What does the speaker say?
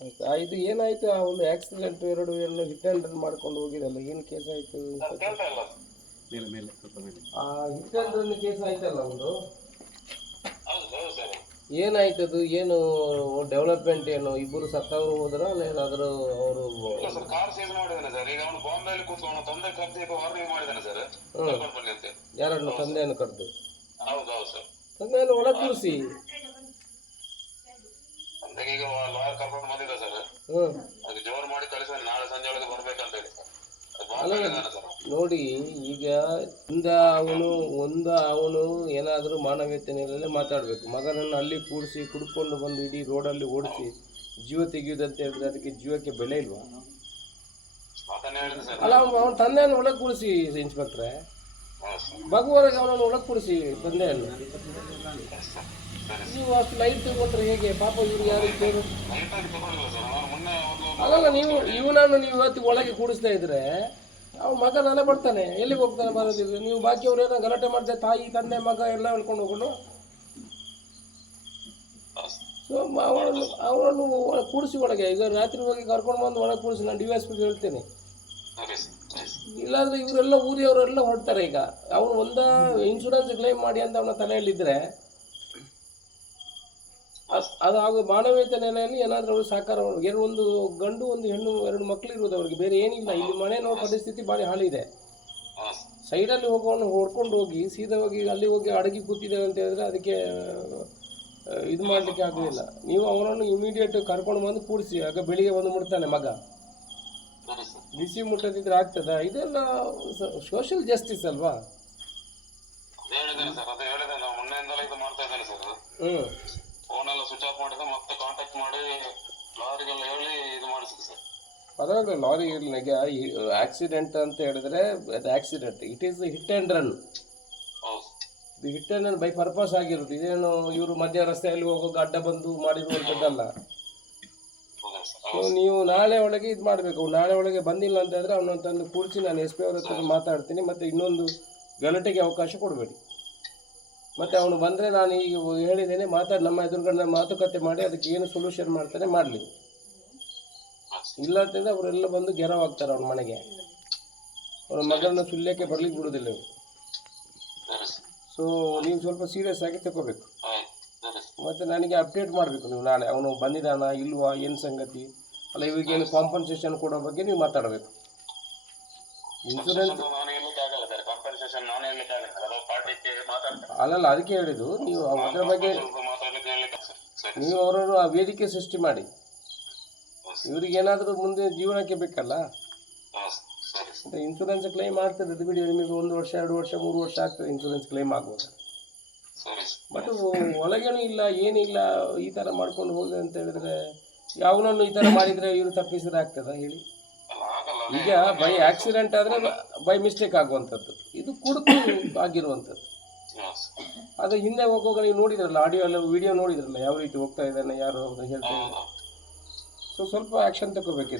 ಆಯ್ತು. ಇದು ಏನಾಯ್ತು? ಆ ಒಂದು ಆಕ್ಸಿಡೆಂಟ್ ಎರಡು ಎಲ್ಲ ಹಿಟ್ ಅಂಡ್ ರನ್ ಮಾಡ್ಕೊಂಡು ಹೋಗಿದಲ್ಲ ಏನು ಕೇಸ್ ಆಯ್ತು? ಕೇಳ್ತಾ ಇಲ್ಲ ಮೇಲೆ ಮೇಲೆ ಸ್ವಲ್ಪ ಮೇಲೆ. ಆ ಹಿಟ್ ಆ್ಯಂಡ್ ರನ್ ಕೇಸ್ ಆಯ್ತಲ್ಲ ಒಂದು? ಹೌದು ಹೌದು ಸರ್. ಏನಾಯ್ತದು ಏನು ಡೆವಲಪ್ಮೆಂಟ್ ಏನು? ಇಬ್ಬರು ಸತ್ತವರು ಹೋದ್ರ ಅಲ್ಲ ಏನಾದರೂ ಅವರು ಇಲ್ಲ ಸರ್ ಕಾರ್ ಸೀಸ್ ಮಾಡಿದ್ದಾನೆ ಸರ್. ಈಗ ಅವನು ಬಾಂಬೆಯಲ್ಲಿ ಕೂತ್ಕೊಂಡು ತಂದೆ ಕತ್ತಿ ವಾರ್ನಿಂಗ್ ಮಾಡಿದ್ದಾನೆ ಸರ್. ಕರ್ಕೊಂಡು ಬನ್ನಿ ಅಂತ ಯಾರನ್ನು? ತಂದೆಯನ್ನು ಕರೆದು? ಹೌದು ಹೌದು ಸರ್. ತಂದೆಯನ್ನು ಒಳ ಕೂರಿಸಿ ತಂದೆಗೆ ಈಗ ಲಾಯರ್ ಕರ್ಕೊಂಡು ಬಂದಿದ್ದ ಸರ್ ಹ್ಞೂ ಅದು ಜೋರು ಮಾಡಿ ಕಳಿಸಿ ನಾಳೆ ಸಂಜೆ ಒಳಗೆ ಬರ್ಬೇಕಂತ ಹೇಳಿ. ಅದು ಬಾಂಬೆಯಲ್ಲಿ ಇದ್ದಾನೆ ಸರ್. ನೋಡಿ ಈಗ ಹಿಂದ ಅವನು ಒಂದ ಅವನು ಏನಾದರೂ ಮಾನವೀಯತೆ ಮಾತಾಡಬೇಕು. ಮಗನನ್ನು ಅಲ್ಲಿ ಕೂಡಿಸಿ ಕುಡ್ಕೊಂಡು ಬಂದು ಇಡೀ ರೋಡಲ್ಲಿ ಓಡಿಸಿ ಜೀವ ತೆಗೆಯುವುದಂತ ಹೇಳಿದ್ರೆ ಅದಕ್ಕೆ ಜೀವಕ್ಕೆ ಬೆಲೆ ಇಲ್ವಾ? ಹೇಳಿದೆ ಸರ್. ಅಲ್ಲ ಅವನು ಅವನ ತಂದೆಯನ್ನು ಒಳಗೆ ಕೂಡಿಸಿ ಇನ್ಸ್ಪೆಕ್ಟ್ರೆ ಬಗುವರೆಗೆ ಅವನನ್ನು ಒಳಗೆ ಕೂಡಿಸಿ ತಂದೆಯನ್ನು. ನೀವು ಅಷ್ಟು ಲೈಟ್ ತಗೊಂಡ್ರೆ ಹೇಗೆ? ಪಾಪ ಇವ್ರು ಯಾರು ಒಂದು ಅಲ್ಲಲ್ಲ, ನೀವು, ಇವನನ್ನು ನೀವು ಇವತ್ತು ಒಳಗೆ ಕೂಡಿಸ್ತಾ ಇದ್ರೆ ಅವ್ ಮಗ ನಾನೇ ಬರ್ತಾನೆ. ಎಲ್ಲಿಗೆ ಹೋಗ್ತಾನೆ ಬರೋದಿಲ್ಲ ನೀವು ಬಾಕಿಯವ್ರು ಏನೋ ಗಲಾಟೆ ಮಾಡಿದೆ ತಾಯಿ, ತಂದೆ, ಮಗ ಎಲ್ಲ ಹೇಳ್ಕೊಂಡು ಹೋಗೋಣ ಸೊ ಅವನನ್ನು ಅವನನ್ನು ಕೂಡಿಸಿ ಒಳಗೆ. ಈಗ ರಾತ್ರಿ ಹೋಗಿ ಕರ್ಕೊಂಡು ಬಂದು ಒಳಗೆ ಕೂಡಿಸಿ, ನಾನು ಡಿ ಎಸ್ ಪಿಗೆ ಹೇಳ್ತೇನೆ. ಇಲ್ಲಾಂದ್ರೆ ಇವರೆಲ್ಲ ಊರಿಯವರೆಲ್ಲ ಹೊರಡ್ತಾರೆ ಈಗ. ಅವನು ಒಂದ ಇನ್ಶೂರೆನ್ಸ್ ಕ್ಲೈಮ್ ಮಾಡಿ ಅಂತ ಅವನ ತಲೆಯಲ್ಲಿದ್ದರೆ ಅದ್- ಅದು ಹಾಗೂ ಮಾನವೀಯತೆ ನೆಲೆಯಲ್ಲಿ ಏನಾದರೂ ಅವರು ಸಾಕಾರ. ಎರಡು ಒಂದು ಗಂಡು ಒಂದು ಹೆಣ್ಣು ಎರಡು ಮಕ್ಕಳು ಇರೋದು ಅವರಿಗೆ. ಬೇರೆ ಏನಿಲ್ಲ. ಇಲ್ಲಿ ಮನೆ ನೋಡೋ ಪರಿಸ್ಥಿತಿ ಭಾಳ ಹಾಳಿದೆ ಸೈಡಲ್ಲಿ ಹೋಗೋನು ಹೊಡ್ಕೊಂಡು ಹೋಗಿ ಸೀದಾ ಹೋಗಿ ಅಲ್ಲಿ ಹೋಗಿ ಅಡಗಿ ಕೂತಿದ್ದೇವೆ ಅಂತ ಹೇಳಿದ್ರೆ ಅದಕ್ಕೆ ಇದು ಮಾಡಲಿಕ್ಕೆ ಆಗಲಿಲ್ಲ ನೀವು ಅವನನ್ನು ಇಮಿಡಿಯೇಟ್ ಕರ್ಕೊಂಡು ಬಂದು ಕೂಡಿಸಿ ಆಗ ಬೆಳಿಗ್ಗೆ ಬಂದು ಮುಟ್ತಾನೆ ಮಗ. ಬಿಸಿ ಮುಟ್ಟದಿದ್ರೆ ಆಗ್ತದ? ಇದೆಲ್ಲ ಸೋಷಿಯಲ್ ಜಸ್ಟಿಸ್ ಅಲ್ವಾ? ಹ್ಞೂ ಫೋನ್ ಎಲ್ಲ ಸ್ವಿಚ್ ಆಫ್ ಮಾಡಿದ್ರೆ ಮತ್ತೆ ಕಾಂಟ್ಯಾಕ್ಟ್ ಮಾಡಿ ಲಾರಿಗೆಲ್ಲ ಹೇಳಿ ಇದು ಮಾಡಿಸಿದೆ ಸರ್. ಅದಾಗ ಲಾರಿ ನನಗೆ ಆಕ್ಸಿಡೆಂಟ್ ಅಂತ ಹೇಳಿದ್ರೆ ಅದು accident it is hit and run ಹೌದು. ಇದು hit and run by purpose ಆಗಿರೋದು. ಇದೇನು ಇವರು ಮಧ್ಯ ರಸ್ತೆಯಲ್ಲಿ ಹೋಗೋ ಅಡ್ಡ ಬಂದು ಮಾಡಿರುವಂಥದ್ದಲ್ಲ. ನೀವು ನಾಳೆ ಒಳಗೆ ಇದು ಮಾಡಬೇಕು. ನಾಳೆ ಒಳಗೆ ಬಂದಿಲ್ಲ ಅಂತ ಹೇಳಿದ್ರೆ ಅವನನ್ನು ತಂದು ಕೂರಿಸಿ ನಾನು ಎಸ್ ಪಿ ಅವ್ರ ಹತ್ರ ಮಾತಾಡ್ತೀನಿ ಮತ್ತೆ ಇನ್ನೊಂದು ಗಲಾಟೆಗೆ ಅವಕಾಶ ಕೊಡಬೇಡಿ. ಮತ್ತು ಅವನು ಬಂದರೆ ನಾನು ಈಗ ಹೇಳಿದ್ದೇನೆ, ಮಾತಾಡಿ, ನಮ್ಮ ಎದುರುಗಡೆ ಮಾತುಕತೆ ಮಾಡಿ ಅದಕ್ಕೆ ಏನು ಸೊಲ್ಯೂಷನ್ ಮಾಡ್ತಾನೆ ಮಾಡಲಿ. ಇಲ್ಲ ಅಂತಂದ್ರೆ ಅವರೆಲ್ಲ ಬಂದು ಗೆರವಾಗ್ತಾರೆ ಅವ್ನ ಮನೆಗೆ. ಅವ್ರ ಮಗನ ಸುಳ್ಯಕ್ಕೆ ಬರ್ಲಿಕ್ಕೆ ಬಿಡೋದಿಲ್ಲ ಇವರು. ಸೊ ನೀವು ಸ್ವಲ್ಪ ಸೀರಿಯಸ್ ಆಗಿ ತಗೋಬೇಕು ಮತ್ತು ನನಗೆ ಅಪ್ಡೇಟ್ ಮಾಡಬೇಕು ನೀವು ನಾಳೆ. ಅವನು ಬಂದಿದ್ದಾನ, ಇಲ್ವಾ, ಏನು ಸಂಗತಿ? ಅಲ್ಲ ಇವಾಗೇನು ಕಾಂಪನ್ಸೇಷನ್ ಕೊಡೋ ಬಗ್ಗೆ ನೀವು ಮಾತಾಡಬೇಕು. ಇನ್ಶೂರೆನ್ಸ್ ನಾನು ಹೇಳಲಿಕ್ಕೆ ಆಗಲ್ಲ ಸರ್. ಕಾಂಪನ್ಸೇಷನ್ ನಾನು ಹೇಳಲಿಕ್ಕೆ ಆಗಲ್ಲ ಸರ್. ಅದು ಪಾರ್ಟಿಗೆ ಮಾತಾಡ್ತಾರೆ. ಅಲ್ಲಲ್ಲ ಅದಕ್ಕೆ ಹೇಳಿದ್ದು ನೀವು ಅದರ ಬಗ್ಗೆ ಸ್ವಲ್ಪ ಮಾತಾಡ್ಲಿಕ್ಕೆ ಹೇಳಲಿಕ್ಕೆ ಸರ್. ನೀವು ಅವರವರು ಆ ವೇದಿಕೆ ಸೃಷ್ಟಿ ಮಾಡಿ. ಇವರಿಗೆ ಏನಾದರೂ ಮುಂದೆ ಜೀವನಕ್ಕೆ ಬೇಕಲ್ಲ? ಇನ್ಶೂರೆನ್ಸ್ ಕ್ಲೈಮ್ ಆಗ್ತದೆ ಅದು ಬಿಡಿ ನಿಮಗೆ ಒಂದು ವರ್ಷ ಎರಡು ವರ್ಷ ಮೂರು ವರ್ಷ ಆಗ್ತದೆ ಇನ್ಶೂರೆನ್ಸ್ ಕ್ಲೈಮ್ ಆಗ್ಬೋದು ಬಟ್ ಒಳಗೇನು ಇಲ್ಲ ಏನಿಲ್ಲ ಈ ಥರ ಮಾಡ್ಕೊಂಡು ಹೋಗೋದು ಅಂತ ಹೇಳಿದ್ರೆ ಯಾವನನ್ನು ಈ ಥರ ಮಾಡಿದರೆ ಇವರು ತಪ್ಪಿಸಿದ್ರೆ ಆಗ್ತದಾ ಹೇಳಿ? ಈಗ ಬೈ ಆಕ್ಸಿಡೆಂಟ್ ಆದರೆ ಬೈ ಮಿಸ್ಟೇಕ್ ಆಗುವಂಥದ್ದು. ಇದು ಕುಡುಕು ಆಗಿರುವಂಥದ್ದು ಅದು ಹಿಂದೆ ಹೋಗುವಾಗ ನೀವು ನೋಡಿದ್ರಲ್ಲ ಆಡಿಯೋ ಎಲ್ಲ ವಿಡಿಯೋ ನೋಡಿದ್ರಲ್ಲ ಯಾವ ರೀತಿ ಹೋಗ್ತಾ ಇದ್ದಾನೆ ಯಾರು ಹೇಳ್ತಾ ಇದ್ದಾರೆ ಸೊ ಸ್ವಲ್ಪ ಆ್ಯಕ್ಷನ್ ತಗೋಬೇಕು